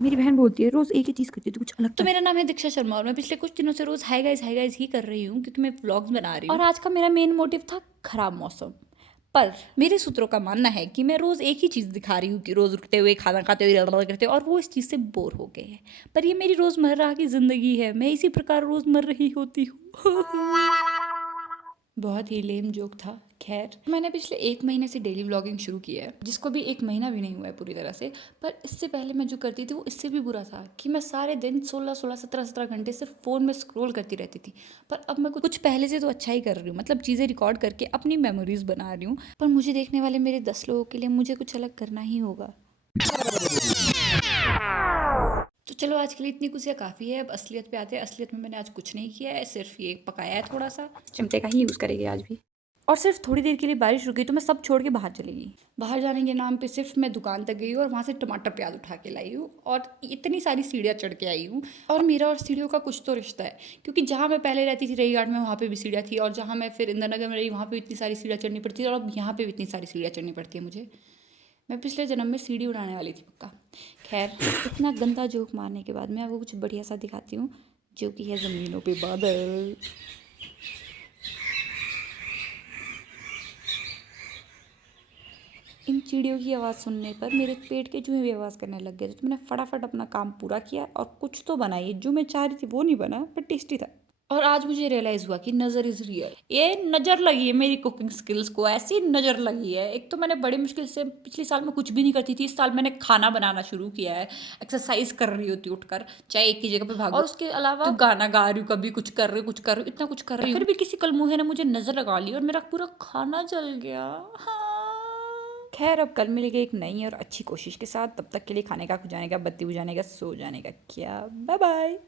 मेरी बहन बोलती है रोज़ एक ही चीज़ करती है, तू कुछ अलग तो कर। मेरा नाम है दीक्षा शर्मा और मैं पिछले कुछ दिनों से रोज़ हाय गाइस ही कर रही हूँ क्योंकि मैं व्लॉग्स बना रही हूँ। और आज का मेरा मेन मोटिव था खराब मौसम। पर मेरे सूत्रों का मानना है कि मैं रोज़ एक ही चीज़ दिखा रही हूँ कि रोज़ उठते हुए, खाना खाते हुए लड़ करते हुए, और वो इस चीज़ से बोर हो गए हैं। पर ये मेरी रोज़मर्रा की ज़िंदगी है, मैं इसी प्रकार रोज़ मर रही होती हूँ। बहुत ही लेम जोक था। खैर, मैंने पिछले 1 महीने से डेली व्लॉगिंग शुरू की है, जिसको भी 1 महीना भी नहीं हुआ है पूरी तरह से। पर इससे पहले मैं जो करती थी वो इससे भी बुरा था कि मैं सारे दिन 16-16, 17-17 घंटे सिर्फ फ़ोन में स्क्रॉल करती रहती थी। पर अब मैं कुछ पहले से तो अच्छा ही कर रही हूँ, मतलब चीज़ें रिकॉर्ड करके अपनी मेमोरीज़ बना रही हूँ। पर मुझे देखने वाले मेरे 10 लोगों के लिए मुझे कुछ अलग करना ही होगा। तो चलो आज के लिए इतनी कुछ काफ़ी है, अब असलियत पे आते हैं। असलियत में मैंने आज कुछ नहीं किया है, सिर्फ ये पकाया है थोड़ा सा। चिमटे का ही यूज़ करेगी आज भी। और सिर्फ थोड़ी देर के लिए बारिश रुकी तो मैं सब छोड़ के बाहर चली गई। बाहर जाने के नाम पे सिर्फ मैं दुकान तक गई हूँ और वहाँ से टमाटर प्याज उठा के लाई हूँ और इतनी सारी सीढ़ियाँ चढ़ के आई हूँ। और मेरा और सीढ़ियों का कुछ तो रिश्ता है, क्योंकि जहाँ मैं पहले रहती थी रईघाट में, वहाँ पे भी सीढ़ियाँ थी, और जहाँ मैं फिर इंदिरा नगर में रही वहाँ पे इतनी सारी सीढ़ियाँ चढ़नी पड़ती थी, और अब यहाँ पे भी इतनी सारी सीढ़ियाँ चढ़नी पड़ती है मुझे। मैं पिछले जन्म में सीढ़ी उड़ाने वाली थी पक्का। खैर, इतना गंदा जोक मारने के बाद मैं आपको कुछ बढ़िया सा दिखाती हूँ, जो कि है ज़मीनों पे बादल। इन चिड़ियों की आवाज़ सुनने पर मेरे पेट के चूहे भी आवाज़ करने लग गए थे, तो मैंने फटाफट अपना काम पूरा किया और कुछ तो बनाई। जो मैं चाह रही थी वो नहीं बना, पर टेस्टी था। और आज मुझे रियलाइज़ हुआ कि नज़र इज़ रियल। ये नज़र लगी है मेरी कुकिंग स्किल्स को, ऐसी नज़र लगी है। एक तो मैंने बड़ी मुश्किल से, पिछले साल मैं कुछ भी नहीं करती थी, इस साल मैंने खाना बनाना शुरू किया है, एक्सरसाइज कर रही होती उठकर, चाहे एक ही जगह पे भागो, और उसके अलावा तो गाना गा रही हूँ, कभी कुछ कर रही हूँ, कुछ कर रही हूँ, इतना कुछ कर रही हूँ, फिर भी किसी कलमुहे ने मुझे नज़र लगा ली और मेरा पूरा खाना जल गया। हाँ। खैर, अब कल मिलेगी एक नई और अच्छी कोशिश के साथ। तब तक के लिए खाने का, खुजाने का, बत्ती बुझाने का, सो जाने का। क्या, बाय बाय।